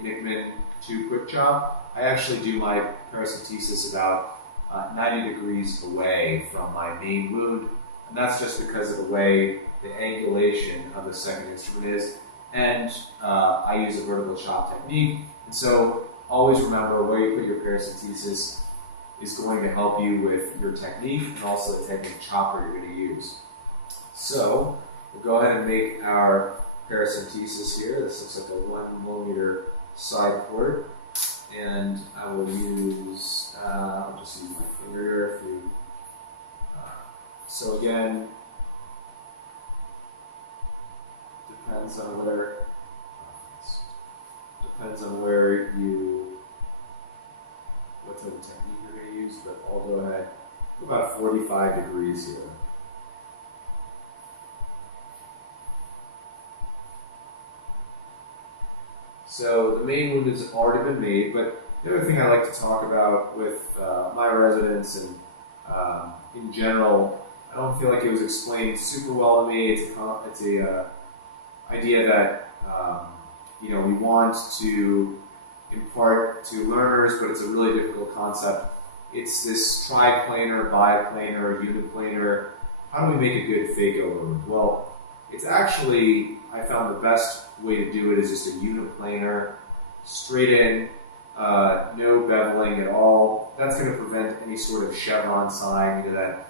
Inigman 2 quick chop, I actually do my paracentesis about 90 degrees away from my main wound, and that's just because of the way the angulation of the second instrument is, and I use a vertical chop technique, and so always remember where you put your paracentesis is going to help you with your technique and also the technique chopper you're going to use. So we'll go ahead and make our paracentesis here. This looks like a 1 millimeter side port, and I will use, I'll just use my finger here. So again, depends on where you, what type of technique you're going to use, but I'll go ahead, about 45 degrees here. So the main wound has already been made, but the other thing I like to talk about with my residents and in general, I don't feel like it was explained super well to me. It's a idea that we want to impart to learners, but it's a really difficult concept. It's this triplanar, biplanar, uniplanar. How do we make a good phaco wound? Well, it's actually, I found the best way to do it is just a uniplanar, straight in, no beveling at all. That's going to prevent any sort of chevron sign, that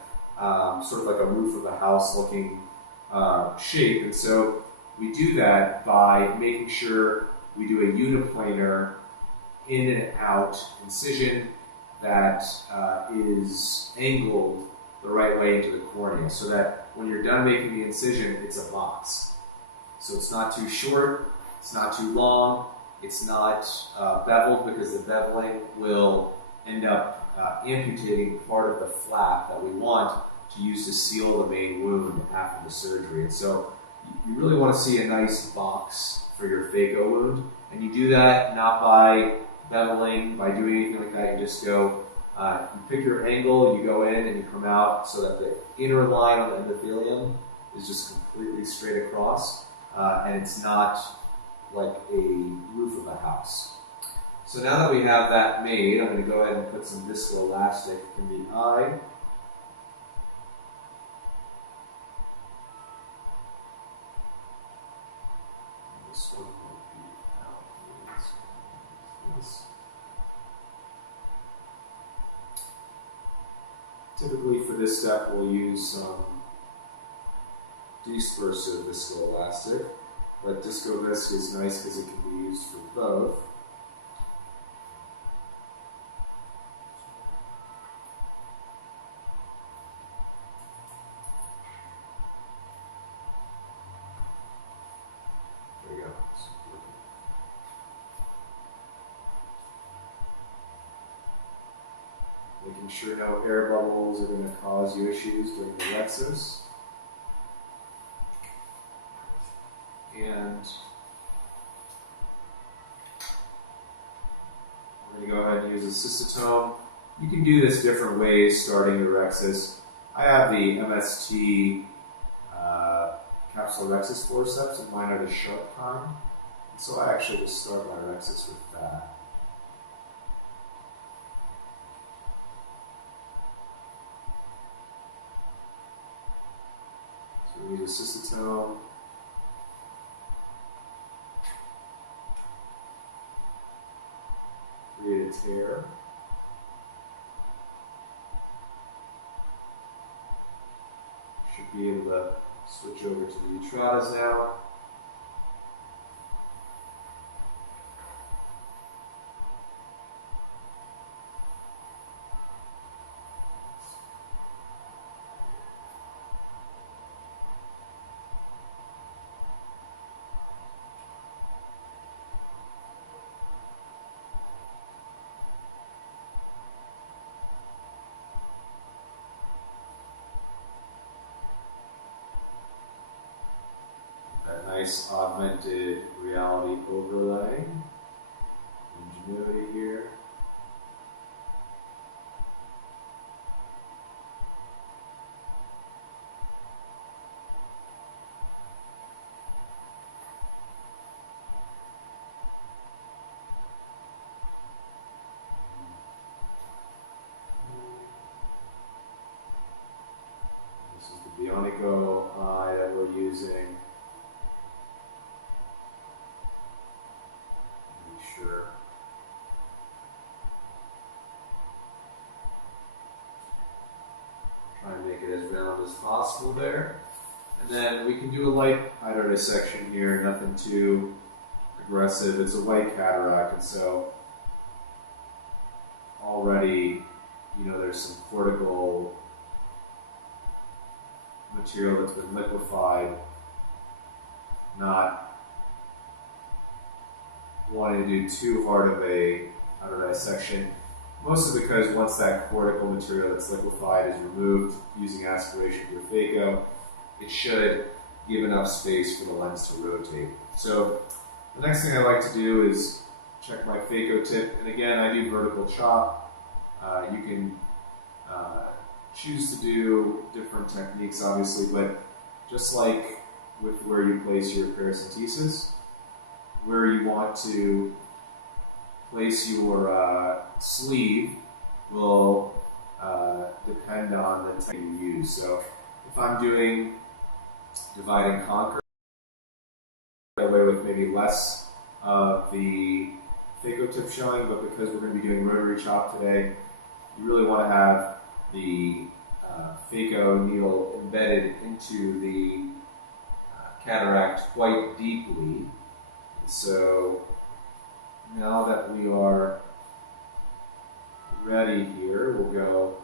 sort of like a roof of a house looking shape. And so we do that by making sure we do a uniplanar in and out incision that is angled the right way into the cornea, so that when you're done making the incision, it's a box. So it's not too short, it's not too long, it's not beveled, because the beveling will end up amputating part of the flap that we want to use to seal the main wound after the surgery. And so you really want to see a nice box for your phaco wound, and you do that not by beveling, by doing anything like that. You just go, you pick your angle, you go in and you come out so that the inner line on the endothelium is just completely straight across, and it's not like a roof of a house. So now that we have that made, I'm going to go ahead and put some viscoelastic in the eye. This one will be out. Typically for this step we'll use some dispersive viscoelastic, but Discovisc is nice because it can be used for both. There you go. Making sure no air bubbles are going to cause you issues during the rhexis. And we're going to go ahead and use a cystotome. You can do this different ways starting your rhexis. I have the MST capsular rhexis forceps, and mine are the sharp kind. So I actually just start my rhexis with that. So we use a cystotome. Create a tear. Should be able to switch over to the Utratas now. Nice augmented reality overlay. Ingenuity here. using. Make sure. Try and make it as round as possible there. And then we can do a light hydro dissection here, nothing too aggressive. It's a white cataract, and so already, there's some cortical material that's been liquefied, not wanting to do too hard of a hydro dissection. Mostly because once that cortical material that's liquefied is removed using aspiration through phaco, it should give enough space for the lens to rotate. So the next thing I like to do is check my phaco tip, and again I do vertical chop. You can choose to do different techniques obviously, but just like with where you place your paracentesis, where you want to place your sleeve will depend on the type you use. So if I'm doing divide and conquer, away with maybe less of the phaco tip showing, but because we're going to be doing rotary chop today, you really want to have the phaco needle embedded into the cataract quite deeply. So now that we are ready here, we'll go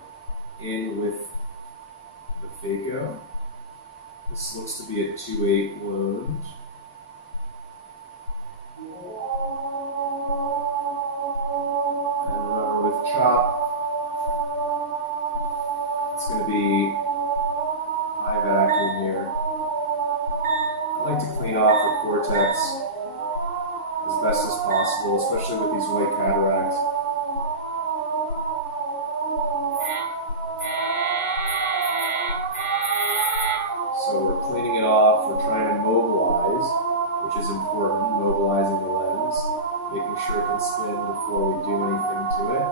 in with the phaco. This looks to be a 2/8 wound. And remember with chop, it's going to be high vacuum here. I like to clean off the cortex as best as possible, especially with these white cataracts. So we're cleaning it off, we're trying to mobilize, which is important, mobilizing the lens, making sure it can spin before we do anything to it.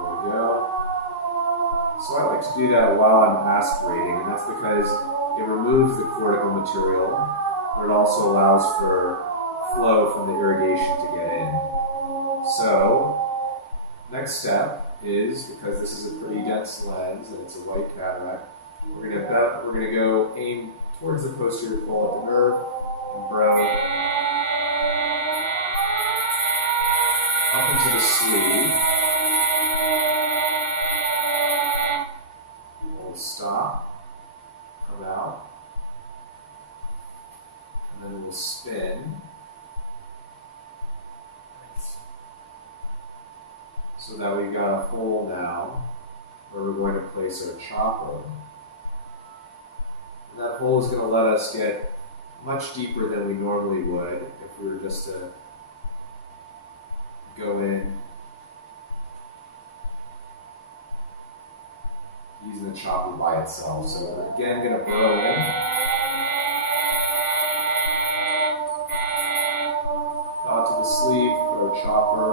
There we go. So I like to do that while I'm aspirating, and that's because it removes the cortical material, but it also allows for flow from the irrigation to get in. So, next step is, because this is a pretty dense lens and it's a white cataract, we're gonna go aim towards the posterior pole at the nerve and burrow up into the sleeve. We'll stop, come out, and then we'll spin. So that we've got a hole now where we're going to place our chopper. And that hole is going to let us get much deeper than we normally would if we were just to go in using the chopper by itself. So we're again going to burrow in. Out to the sleeve, put our chopper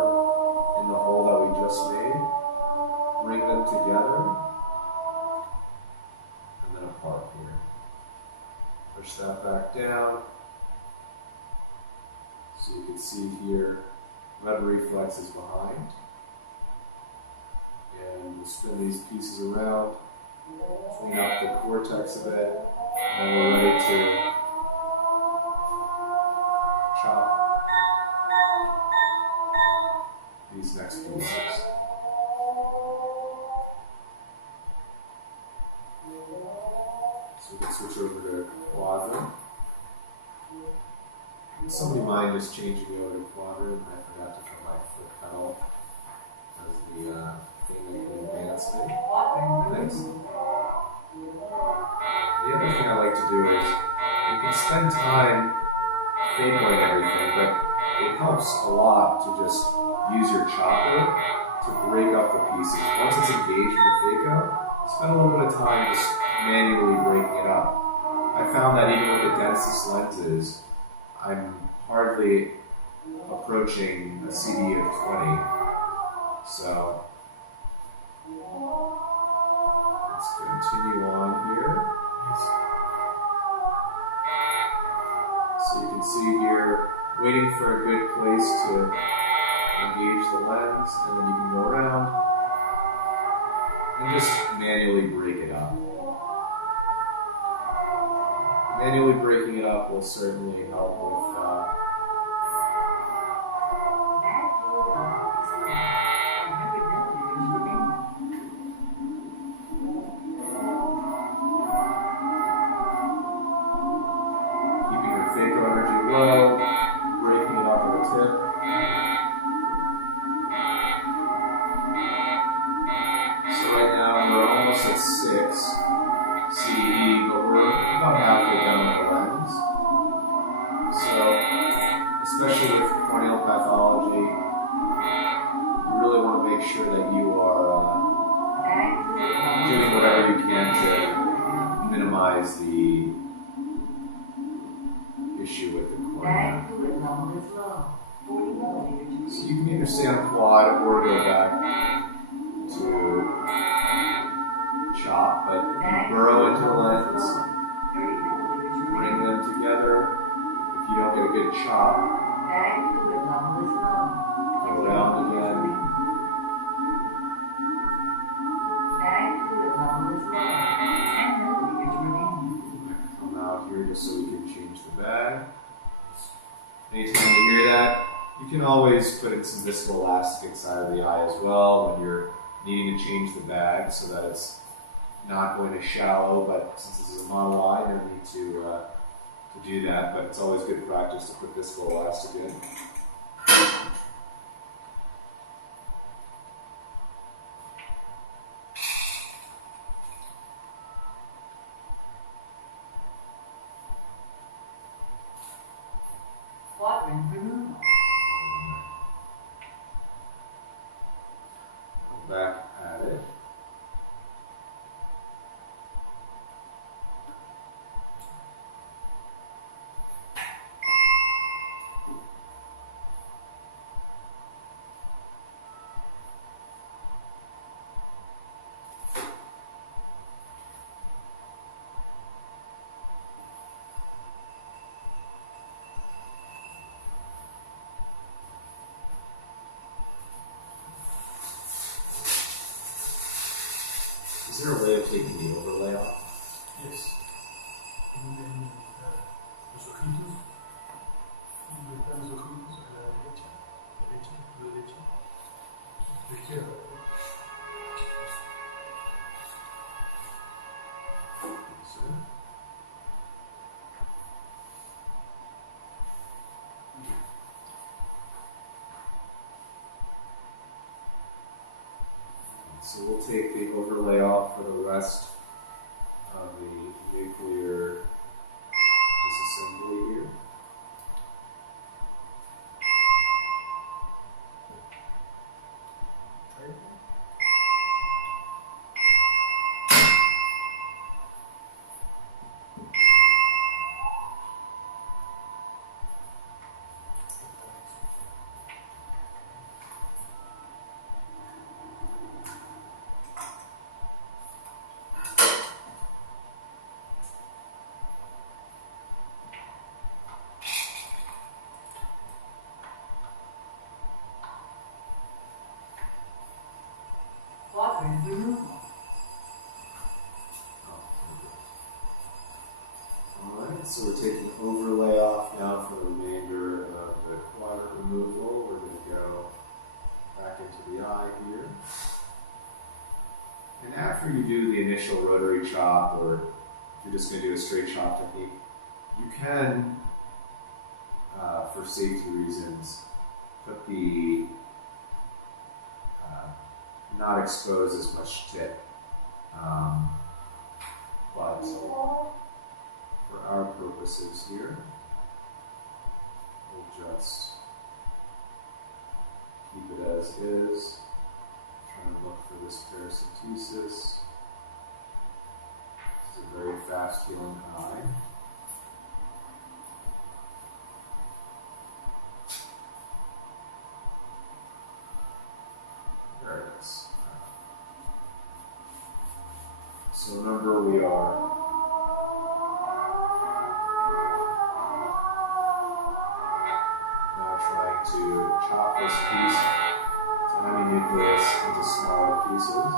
in the hole that we just made, bring them together, and then apart here. Push that back down. So you can see here, red reflex is behind. And we'll spin these pieces around, clean up the cortex a bit, and then we're ready to chop these next pieces. So we can switch over to quadrant. Would somebody mind just changing me over to quadrant? I forgot to put my foot pedal as the thing that can advance me. Thanks. The other thing I like to do is, you can spend time phacoing everything, but it helps a lot to just use your chopper to break up the pieces. Once it's engaged in the phaco, spend a little bit of time just manually breaking it up. I found that even with the densest lenses, I'm hardly approaching a CD of 20. So, Let's continue on here. So you can see here, waiting for a good place to engage the lens, and then you can go around and just manually break it up. Manually breaking it up will certainly help with keeping your phaco energy low, breaking it up at the tip. So right now we're almost at 6 CDE, but we're about halfway down with the lens. So, especially with corneal pathology, you really want to make sure that you are doing whatever you can to minimize the issue with the cornea. So you can either stay on quad or go back to chop, but you burrow into the lens, bring them together. If you don't get a good chop, go down again. Come out here just so we can change the bag. Anytime you hear that, you can always put in some visco elastic inside of the eye as well when you're needing to change the bag so that it's not going to shallow, but since this is a mono eye, you don't need to do that, but it's always good practice to put visco elastic in. Back at it. Is there a way of taking the overlay off? Yes. And then los ojitos. Y están los ojitos a la derecha, a la izquierda. So we'll take the overlay off for the rest of the nuclear disassembly here. Alright, so we're taking the overlay off now for the remainder of the quadrant removal. We're going to go back into the eye here. And after you do the initial rotary chop, or if you're just going to do a straight chop technique, you can, for safety reasons, put the not expose as much tip, but for our purposes here, we'll just keep it as is. Trying to look for this paracentesis. This is a very fast healing eye. There it is. this piece, so heminucleus, into smaller pieces.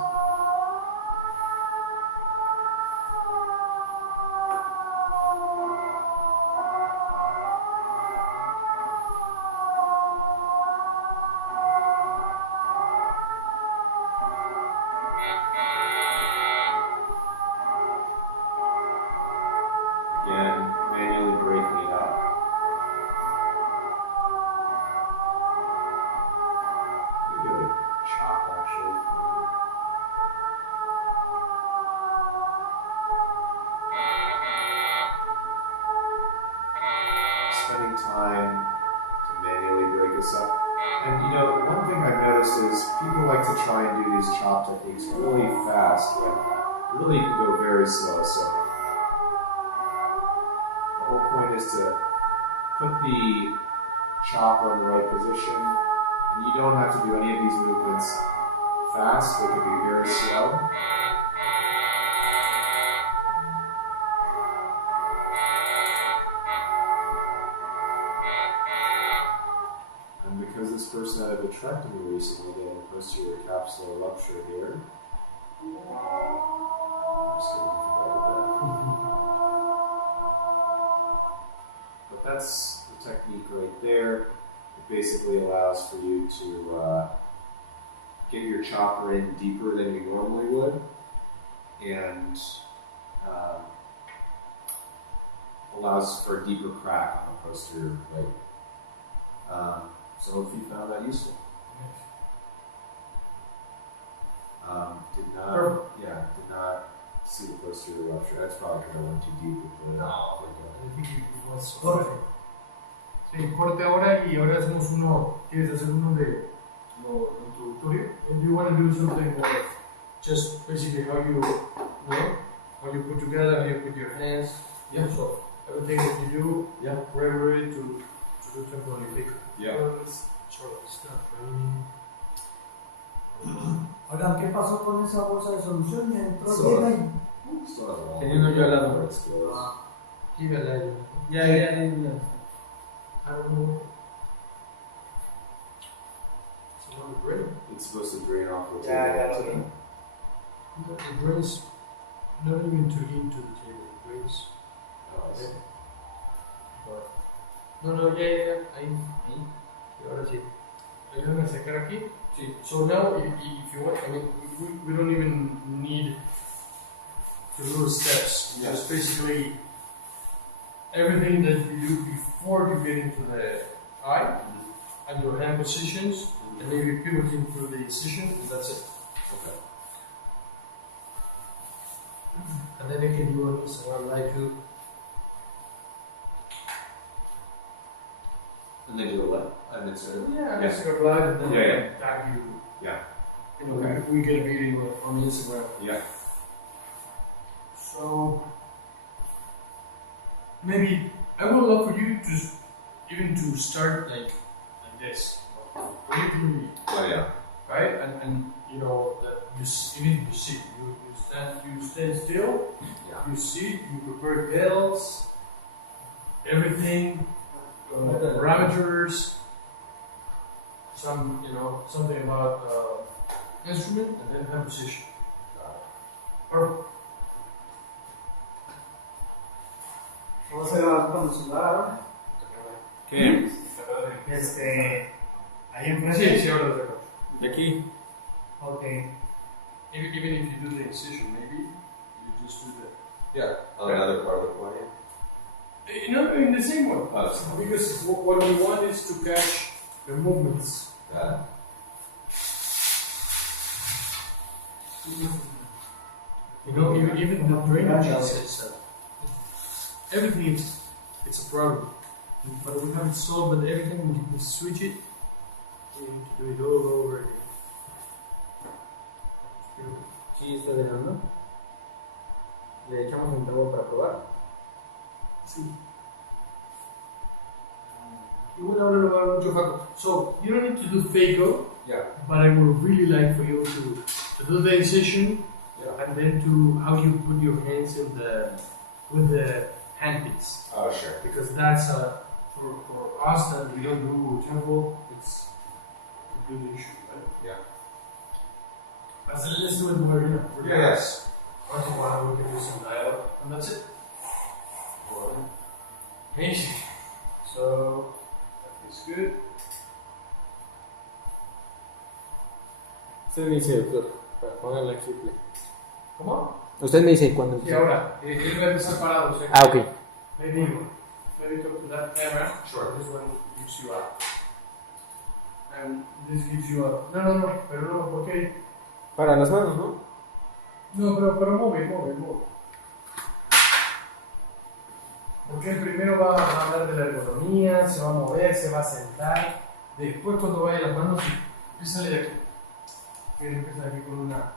Again, manually breaking it up. You give it a chop actually. Spending time to manually break this up. And you know, one thing I've noticed is people like to try and do these chop techniques really fast, but really you can go very slow. So the whole point is to put the chopper in the right position, and you don't have to do any of these movements fast. They can be very slow. And because this person had a vitrectomy recently, they had a posterior capsular rupture here. Just going to forget that. But that's the technique right there. It basically allows for you to get your chopper in deeper than you normally would, and allows for a deeper crack on the posterior plate. So hopefully you found that useful. Did not see the posterior rupture. That's probably because I went too deep with the. I think it was corte. Sí, corte ahora y ahora hacemos uno. ¿Quieres hacer uno de lo introductorio? And do you want to do something like just basically how you put together, how you put your hands? Yeah. So everything that you do, Yeah. we're ready to do temporary pick. Yeah. Oigan, ¿qué pasó con esa bolsa de solución? ¿Ya entró So- llena y... Still has a long Tenía uno yo al lado. where it's closed. Give it a Ya. I don't know. It's not great. It's supposed to drain off the Yeah, table. that's okay. It drains not even to into the table. It drains. Oh, I see. No, ahí. Y ahora sí. ¿Lo ayudan a sacar aquí? Sí. So now, if you want, I mean, we don't even need the little steps. Yeah. Just basically everything that you do before you get into the eye and your hand positions, and maybe pivoting through the incision, and that's it. Okay. And then you can do on this around like to. And then do the left. And it's Yeah, Yeah. just go live and then Yeah. tag you. Yeah. You know, Okay. we get a video on Instagram. Yeah. So maybe I would love for you to even to start like this. Really, Oh yeah. right? And you know that you even you sit, you stand still, Yeah. you sit, you prepare pedals, everything, parameters, something about instrument, and then hand position. Perfect. Vamos a grabar con el celular ahora. Okay. Ahí enfrente. Sí, ahora lo saco. De aquí. Ok. Even if you do the incision, maybe you just do the. Yeah. On another part of the body. No, in the same one. Oh, that's fine. Because what we want is to catch the movements. Got it. You know, even the drainage is everything is it's a problem. But we have it solved, but everything we can switch it. We need to do it all over again. Sí, está dejando. Le echamos un trago para probar. Sí. Igual ahora lo va a dar mucho Faco. So, you don't need to do phaco, Yeah. but I would really like for you to do the incision, Yeah. and then to how you put your hands in with the hand pits. Oh sure. Because that's for us that we don't do tempo, it's do the issue, right? Yeah. Let's do it more, you know. Yes. I think we can do some dialogue, and that's it. Amazing. So, that is good. Usted me dice, doctor, para ponerle aquí play. ¿Cómo? Usted me dice cuando Y ahora, él va a empezar parado, ¿sí? Ah, ok. Maybe talk to that camera. Sure. This one gives you up. And this gives you up. No, pero no, ¿por qué? Para las manos, ¿no? No, pero mueve. Porque él primero va a hablar de la ergonomía, se va a mover, se va a sentar. Después, cuando vaya las manos, empieza de aquí. Quiere empezar aquí con una.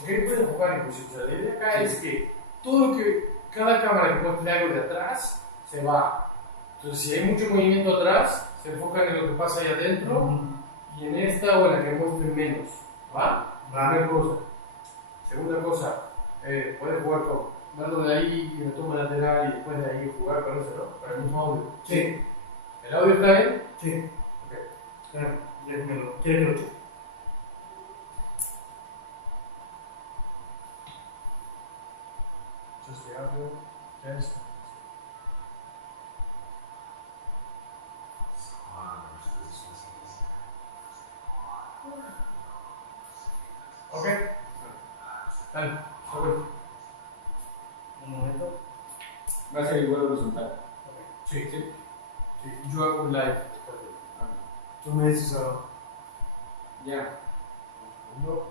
Ok, puede jugar inclusive. O sea, la idea acá es que todo lo que. Cada cámara que muestre algo de atrás se va. Entonces, si hay mucho movimiento atrás, se enfocan en lo que pasa ahí adentro. Y en esta o en la que muestre menos. ¿Va? Primera cosa. Segunda cosa, puedes jugar con verlo de ahí y me toma lateral y después de ahí jugar con eso, ¿no? Para el mismo audio. Sí. ¿El audio está bien? Sí. Ok. Ya, quiero que lo cheque. Just the audio. Test. Ok. Dale, sobre. Un momento. Va a ser igual horizontal. Sí. Yo hago un live. Tú me dices ahora. Ya. Un segundo.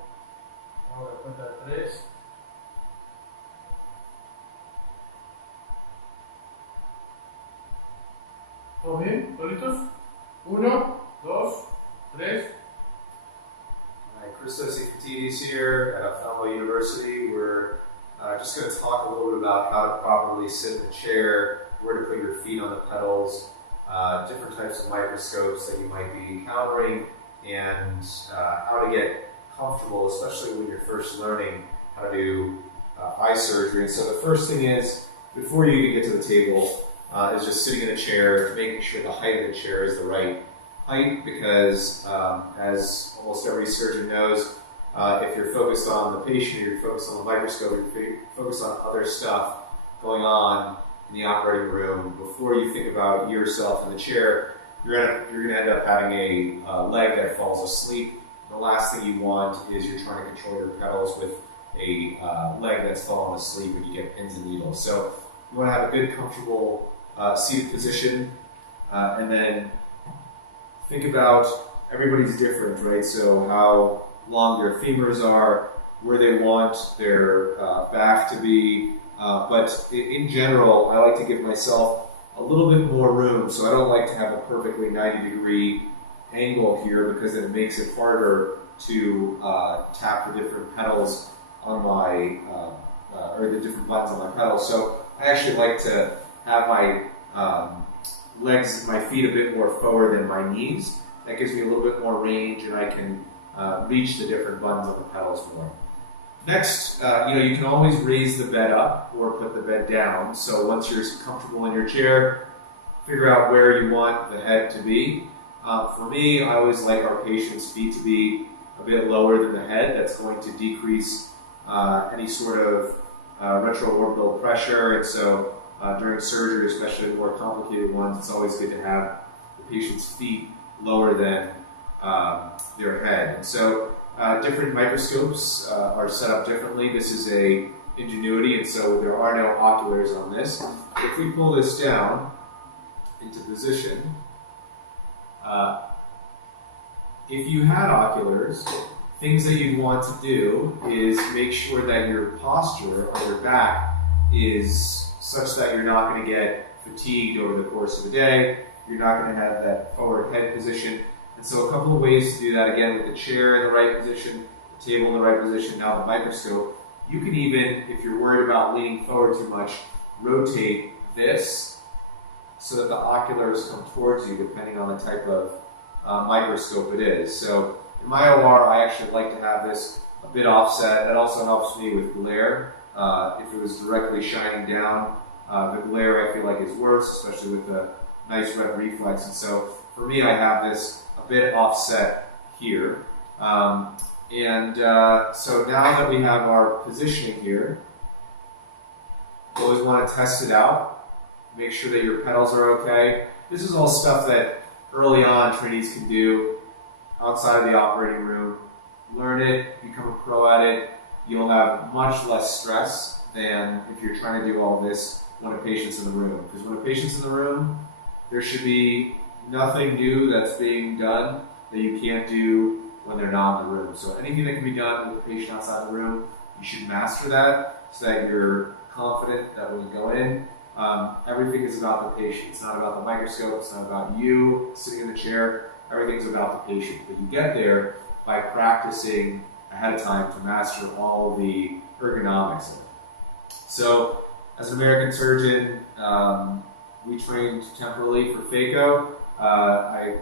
Ahora cuenta de 3. ¿Todo bien? ¿Todos listos? 1, 2, 3. Hi, Christos Ikatidis here at Oftalmo University. We're just going to talk a little bit about how to properly sit in a chair, where to put your feet on the pedals, different types of microscopes that you might be encountering, and how to get comfortable, especially when you're first learning how to do eye surgery. And so the first thing is, before you even get to the table, is just sitting in a chair, making sure the height of the chair is the right height, because as almost every surgeon knows, if you're focused on the patient, or you're focused on the microscope, you're focused on other stuff going on in the operating room, before you think about yourself in the chair, you're going to end up having a leg that falls asleep. The last thing you want is you're trying to control your pedals with a leg that's fallen asleep and you get pins and needles. So you want to have a good, comfortable seated position, and then think about, everybody's different, right? So how long their femurs are, where they want their back to be. But in general, I like to give myself a little bit more room. So I don't like to have a perfectly 90-degree angle here, because it makes it harder to tap the different pedals on my, or the different buttons on my pedals. So I actually like to have my legs, my feet a bit more forward than my knees. That gives me a little bit more range, and I can reach the different buttons on the pedals more. Next, you can always raise the bed up or put the bed down. So once you're comfortable in your chair, figure out where you want the head to be. For me, I always like our patients' feet to be a bit lower than the head. That's going to decrease any sort of retroorbital pressure. And so during surgery, especially the more complicated ones, it's always good to have the patient's feet lower than their head. And so different microscopes are set up differently. This is a Ingenuity, and so there are no oculars on this. If we pull this down into position, if you had oculars, things that you'd want to do is make sure that your posture on your back is such that you're not going to get fatigued over the course of the day. You're not going to have that forward head position. And so a couple of ways to do that, again, with the chair in the right position, the table in the right position, now the microscope. You can even, if you're worried about leaning forward too much, rotate this so that the oculars come towards you, depending on the type of microscope it is. So in my OR, I actually like to have this a bit offset. That also helps me with glare. If it was directly shining down, the glare I feel like is worse, especially with the nice red reflex. And so for me, I have this a bit offset here. So now that we have our positioning here, you always want to test it out. Make sure that your pedals are okay. This is all stuff that early on trainees can do outside of the operating room. Learn it, become a pro at it. You'll have much less stress than if you're trying to do all this when a patient's in the room. Because when a patient's in the room, there should be nothing new that's being done that you can't do when they're not in the room. So anything that can be done with a patient outside the room, you should master that so that you're confident that when you go in, everything is about the patient. It's not about the microscope. It's not about you sitting in the chair. Everything's about the patient. But you get there by practicing ahead of time to master all the ergonomics of it. So, as an American surgeon, we trained temporally for phaco. I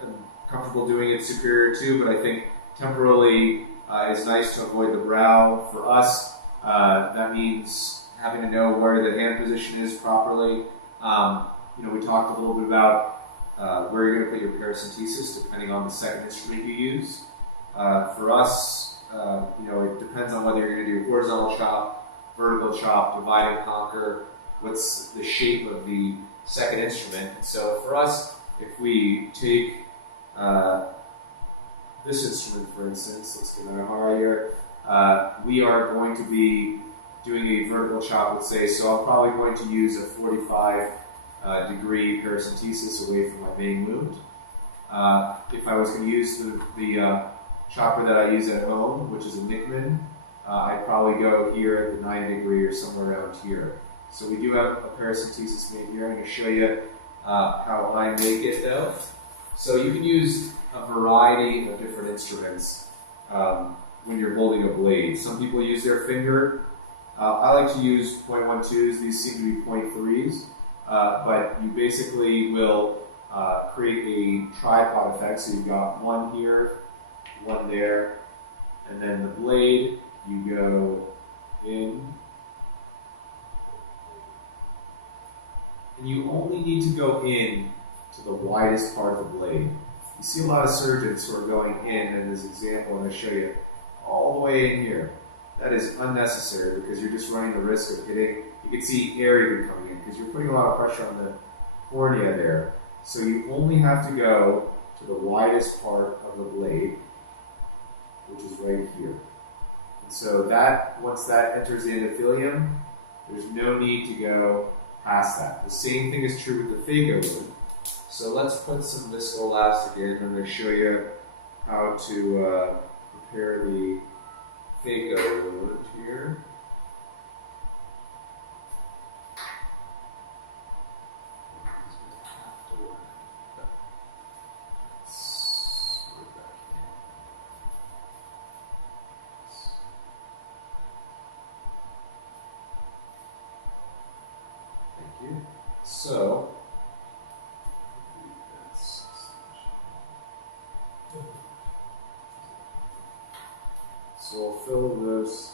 am comfortable doing it superior too, but I think temporally is nice to avoid the brow. For us, that means having to know where the hand position is properly. We talked a little bit about where you're going to put your paracentesis depending on the second instrument you use. For us, it depends on whether you're going to do horizontal chop, vertical chop, divide and conquer, what's the shape of the second instrument. So for us, if we take this instrument, for instance, let's get an MRI here, we are going to be doing a vertical chop, let's say, so I'm probably going to use a 45 degree paracentesis away from my main wound. If I was going to use the chopper that I use at home, which is a Nickman, I'd probably go here at the 9 degree or somewhere around here. So we do have a paracentesis made here. I'm going to show you how I make it though. So you can use a variety of different instruments when you're holding a blade. Some people use their finger. I like to use .12s. These seem to be .3s. But you basically will create a tripod effect. So you've got one here, one there, and then the blade, you go in. And you only need to go in to the widest part of the blade. You see a lot of surgeons who are going in this example, and I show you all the way in here. That is unnecessary because you're just running the risk of getting, you can see air even coming in because you're putting a lot of pressure on the cornea there. So you only have to go to the widest part of the blade, which is right here. And so that, once that enters the endothelium, there's no need to go past that. The same thing is true with the phaco wound. So let's put some viscoelastic in. I'm going to show you how to prepare the phaco wound here. Thank you. So we'll fill those.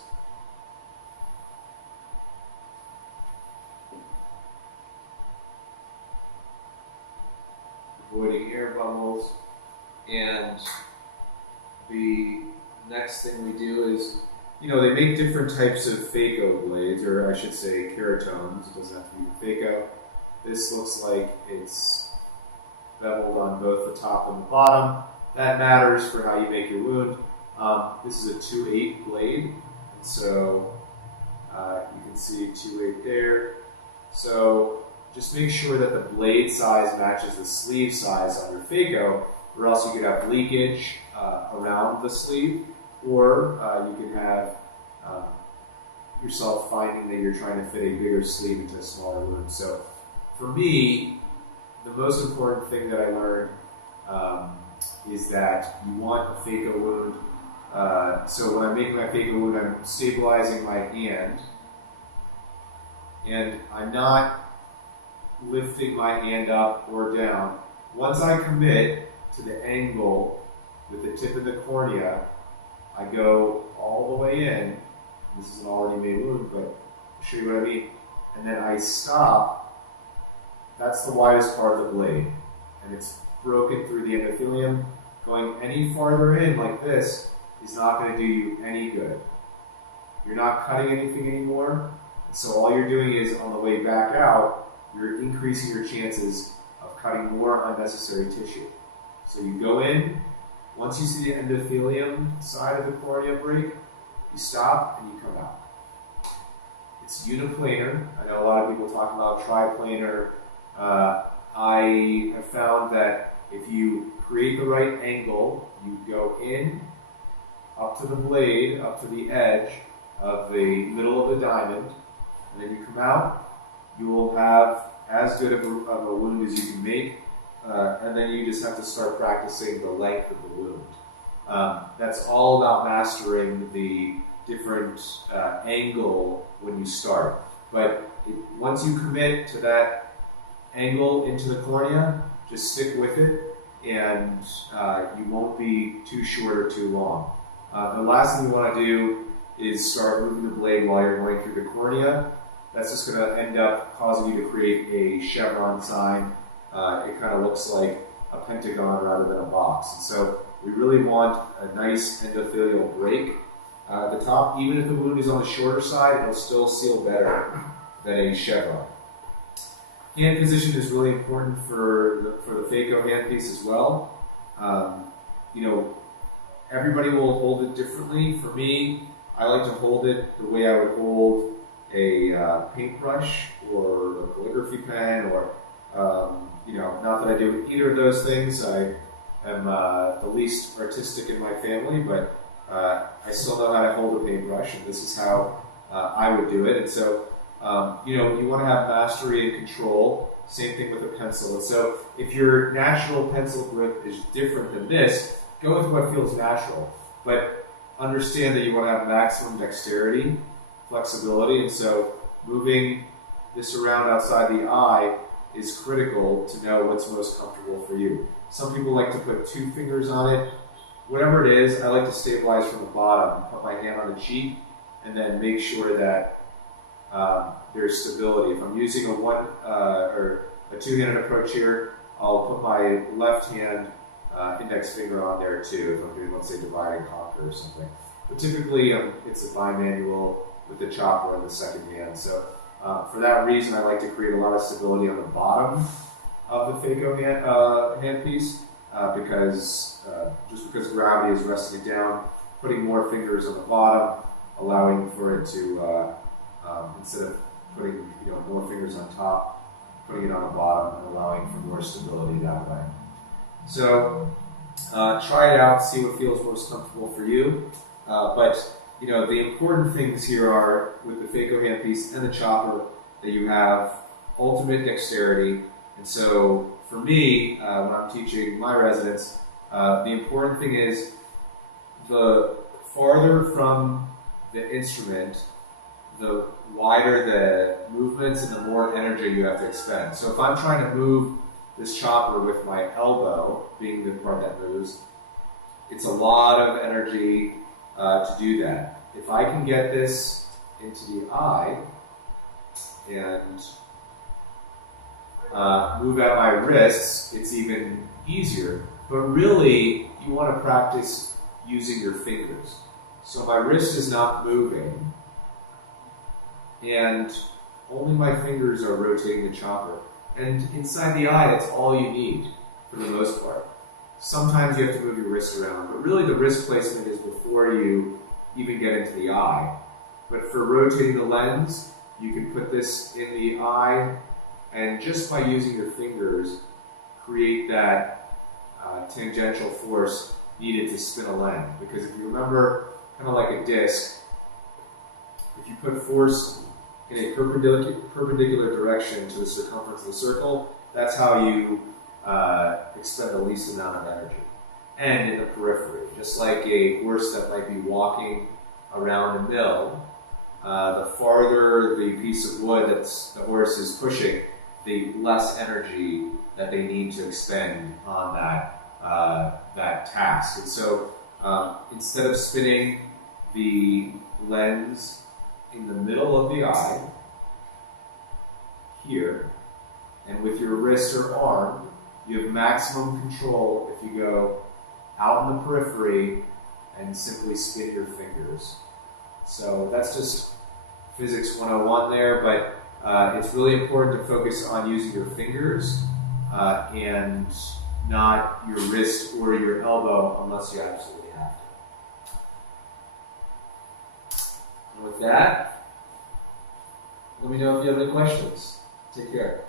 Avoiding air bubbles. And the next thing we do is, they make different types of phaco blades, or I should say keratones. It doesn't have to be phaco. This looks like it's beveled on both the top and the bottom. That matters for how you make your wound. This is a 2/8 blade, and so you can see 2/8 there. So just make sure that the blade size matches the sleeve size on your phaco, or else you could have leakage around the sleeve, or you can have yourself finding that you're trying to fit a bigger sleeve into a smaller wound. So for me, the most important thing that I learned is that you want a phaco wound. So when I'm making my phaco wound, I'm stabilizing my hand, and I'm not lifting my hand up or down. Once I commit to the angle with the tip of the cornea, I go all the way in. This is an already made wound, but I'll show you what I mean. And then I stop. That's the widest part of the blade, and it's broken through the endothelium. Going any farther in like this is not going to do you any good. You're not cutting anything anymore, and so all you're doing is on the way back out, you're increasing your chances of cutting more unnecessary tissue. So you go in, once you see the endothelium side of the cornea break, you stop and you come out. It's uniplanar. I know a lot of people talk about triplanar. I have found that if you create the right angle, you go in, up to the blade, up to the edge of the middle of the diamond, and then you come out, you will have as good of a wound as you can make, and then you just have to start practicing the length of the wound. That's all about mastering the different angle when you start. But once you commit to that angle into the cornea, just stick with it, and you won't be too short or too long. The last thing you want to do is start moving the blade while you're going through the cornea. That's just going to end up causing you to create a chevron sign. It kind of looks like a pentagon rather than a box. And so we really want a nice endothelial break. At the top, even if the wound is on the shorter side, it'll still seal better than a chevron. Hand position is really important for the phaco handpiece as well. Everybody will hold it differently. For me, I like to hold it the way I would hold a paintbrush or a calligraphy pen, or not that I do either of those things. I am the least artistic in my family, but I still know how to hold a paintbrush, and this is how I would do it. And so, you want to have mastery and control. Same thing with a pencil. And so, if your natural pencil grip is different than this, go with what feels natural. But understand that you want to have maximum dexterity, flexibility, and so moving this around outside the eye is critical to know what's most comfortable for you. Some people like to put 2 fingers on it. Whatever it is, I like to stabilize from the bottom, put my hand on the cheek, and then make sure that there's stability. If I'm using a 1 or a 2-handed approach here, I'll put my left hand index finger on there too, if I'm doing, let's say, divide and conquer or something. But typically, it's a bimanual with the chopper in the second hand. So for that reason, I like to create a lot of stability on the bottom of the phaco handpiece, because gravity is resting it down, putting more fingers on the bottom, allowing for it to, instead of putting more fingers on top, putting it on the bottom and allowing for more stability that way. So try it out, see what feels most comfortable for you. But the important things here are, with the phaco handpiece and the chopper, that you have ultimate dexterity. And so for me, when I'm teaching my residents, the important thing is the farther from the instrument, the wider the movements and the more energy you have to expend. So if I'm trying to move this chopper with my elbow, being the part that moves, it's a lot of energy to do that. If I can get this into the eye and move out my wrists, it's even easier. But really, you want to practice using your fingers. So my wrist is not moving, and only my fingers are rotating the chopper. And inside the eye, that's all you need for the most part. Sometimes you have to move your wrist around, but really the wrist placement is before you even get into the eye. But for rotating the lens, you can put this in the eye, and just by using your fingers, create that tangential force needed to spin a lens. Because if you remember, kind of like a disc, if you put force in a perpendicular direction to the circumference of the circle, that's how you expend the least amount of energy. And in the periphery, just like a horse that might be walking around a mill, the farther the piece of wood that the horse is pushing, the less energy that they need to expend on that task. And so instead of spinning the lens in the middle of the eye, here, and with your wrist or arm, you have maximum control if you go out in the periphery and simply spin your fingers. So that's just physics 101 there, but it's really important to focus on using your fingers and not your wrist or your elbow unless you absolutely have to. And with that, let me know if you have any questions. Take care.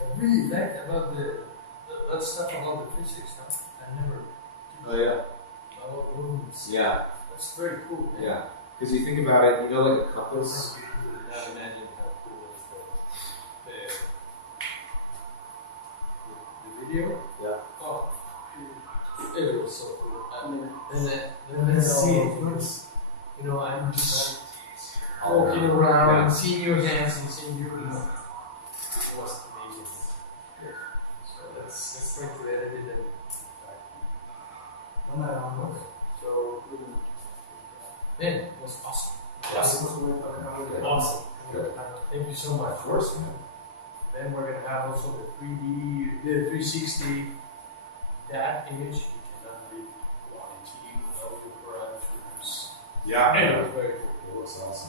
I really like about that stuff about the physics, huh? I never. Oh yeah. About rooms. Yeah. That's very cool. Man. Yeah. Because you think about it, you know, like a compass. Some people would not imagine how cool is the video. Yeah. Oh, it was so cool. And then Let's see. you know, I'm just walking around, Yeah. seeing your hands and seeing you. It was amazing. So let's try to edit it. So, man, it was awesome. Awesome. Awesome. Good. Thank you so much. Of course, man. Then we're gonna have also the 3D, the 360. That image you cannot read quality, all your parameters. Yeah. And it was very cool. It looks awesome.